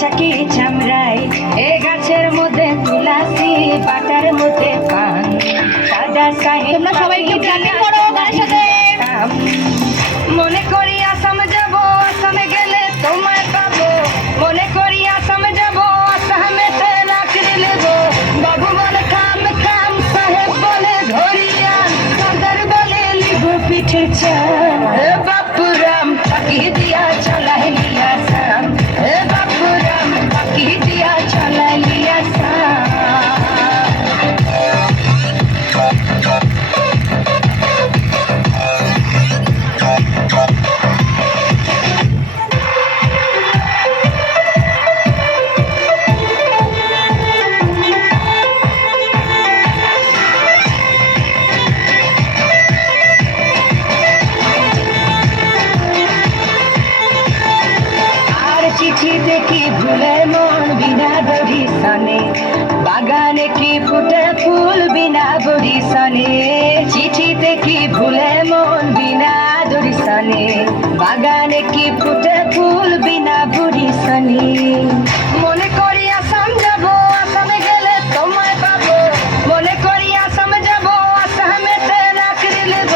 চাকি চামড়াই এ গাছের মধ্যে তুলাসি পাতার মধ্যে পান সাদা সাহেব তোমরা সবাই একটু ক্লাপিং করো গানের সাথে। মনে করি আসাম যাব আসামে গেলে তোমায় পাবো মনে করি আসামে যাব আসামেতে লাকড়ি নেব বাবু বলে কাম কাম সাহেব বলে ধরিয়ান সদর বলে লিবু পিঠে চান এ বাপুরাম পাকি দিয়া চলাই লিয়া সাম এ বাপুরাম পাকি দিয়া চলাই লিয়া সাম চিঠিতে কি ভুলে মন বিনা বরিশনে বাগানে কি ফুটে ফুল বিনা বরিশনে চিঠিতে কি ভুলে মন বিনা বরিশনে বাগানে কি ফুটে ফুল বিনা বরিশনে মনে করি আসাম যাব আসামে গেলে তোমায় পাবো মনে করি আসাম যাব আসামেতে লাকড়ি নেব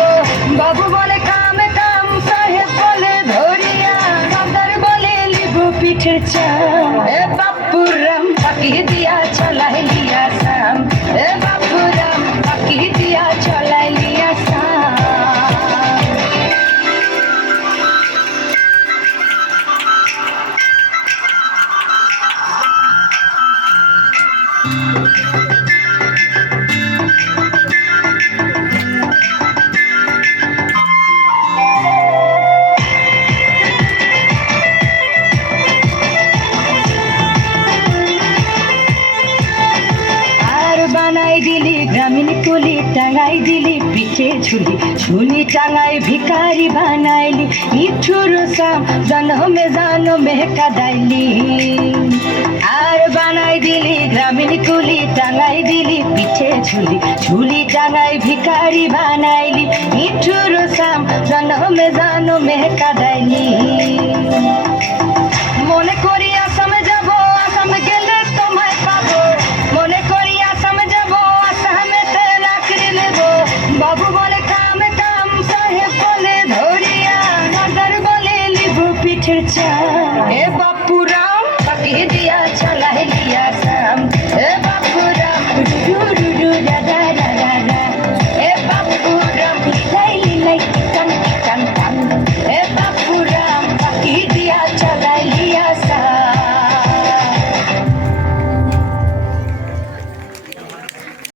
বাবু বলে কাম কাম সাহেব বলে ধরিয়া সদর বলে লিবু পিঠে চান এ বাপুরাম পাকি দিয়া চলাই লিয়া সাম এ বাপুরাম পাকি দিয়া চলাই লিয়া সাম বানাই দিলি গ্রামীণ কুলি টাঙাই দিলি পিঠে ঝুলি ঝুলি টাঙাই ভিখারি বানাইলি নিঠুর সাম জনমে কাদাইলি আর বানাই দিলি গ্রামীণ কুলি টাঙাই দিলি পিঠে ঝুলি ঝুলি টাঙাই ভিখারি বানাইলি নিঠুর সাম জনমে কাদাইলি মনে করি আসামে যাব আসামে গেলে তোমায় পাবো মনে করি আসামে যাব আসামেতে লাকড়ি নেব বাবু বলে কাম কাম সাহেব বলে ধরিয়া সদর বলে লিবু পিঠে চান এ বাপুরাম পাকি